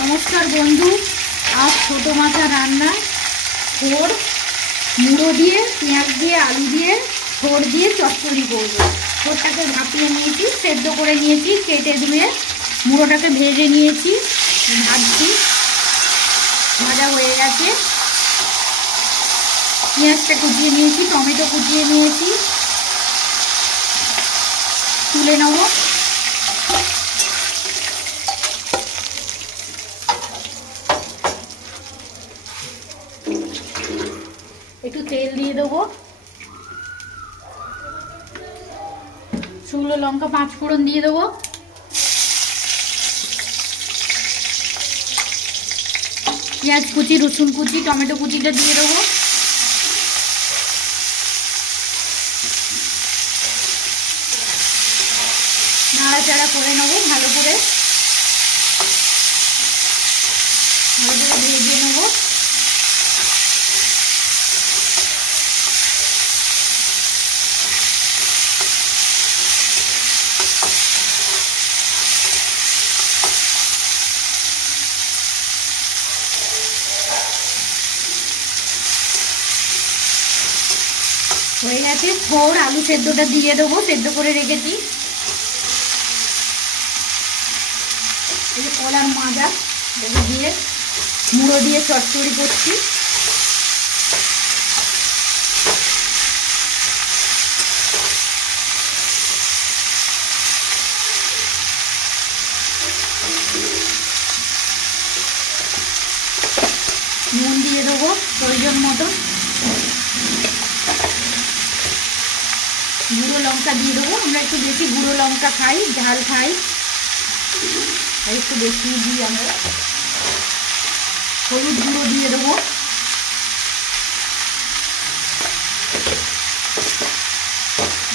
নমস্কার বন্ধু, আজ ছোটো মাথা রান্না থোড় মুড়ো দিয়ে পেঁয়াজ দিয়ে আলু দিয়ে থোড় দিয়ে চচ্চড়ি করবো। থোড়টাকে ভাপিয়ে নিয়েছি, সেদ্ধ করে নিয়েছি, কেটে ধুয়ে মুড়োটাকে ভেজে নিয়েছি, ভাজছি, ভাজা হয়ে গেছে। পেঁয়াজটা কুচিয়ে নিয়েছি, টমেটো কুচিয়ে নিয়েছি, তুলে নেব। একটু তেল দিয়ে দেবো, শুকনো লঙ্কা 5 ফোড়ন দিয়ে দেবো, পেঁয়াজ কুচি, রসুন কুচি, টমেটো কুচিটা দিয়ে দেবো, নাড়াচাড়া করে নেবো, ভালো করে ভেজে নেবো। হয়ে গেছে। থোড় আলু সেদ্ধটা দিয়ে দেবো, সেদ্ধ করে রেখেছি। এই যে কলার মাজা দিয়ে মুড়ো দিয়ে চচ্চড়ি করছি। নুন দিয়ে দেবো প্রয়োজন মতো, গুঁড়ো লঙ্কা দিয়ে দেবো। আমরা একটু বেশি গুঁড়ো লঙ্কা খাই, ঝাল খাই, একটু বেশি দিই আমরা। হলুদ গুঁড়ো দিয়ে দেবো,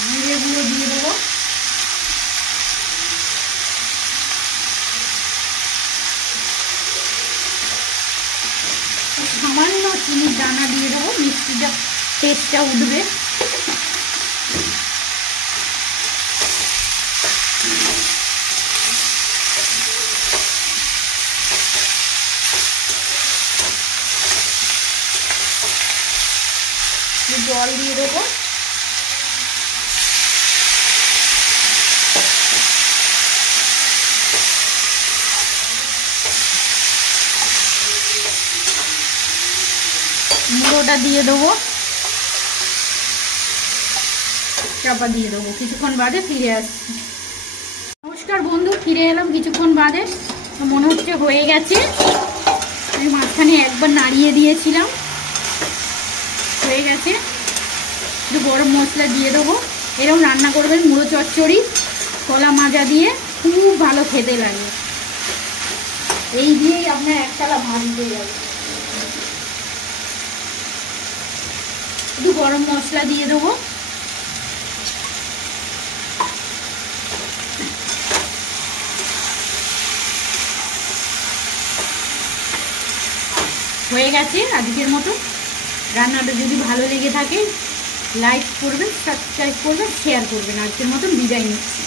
জিরে গুঁড়ো দিয়ে দেবো, সামান্য চিনির দানা দিয়ে দেবো, মিষ্টিটা টেস্টটা উঠবে। জল দিয়ে দেবো, মুড়োটা দিয়ে দেবো, চাপা দিয়ে দেবো। কিছুক্ষণ বাদে ফিরে আসছি। নমস্কার বন্ধু, ফিরে এলাম কিছুক্ষণ বাদে। মনে হচ্ছে হয়ে গেছে। আমি মাঝখানে একবার নাড়িয়ে দিয়েছিলাম, হয়ে গেছে। একটু গরম মশলা দিয়ে দেবো। এরকম রান্না করবেন মুড়ো চচ্চড়ি কলা মাজা দিয়ে, খুব ভালো খেতে লাগে। এই দিয়েই আপনার একতলা ভাত হয়ে যাবে। একটু গরম মশলা দিয়ে দেবো, হয়ে গেছে আজকের মতো। রান্নাটা যদি ভালো লেগে থাকে লাইক করবেন, সাবস্ক্রাইব করবেন, শেয়ার করবেন। আজকের মতন বিদায় নিচ্ছি।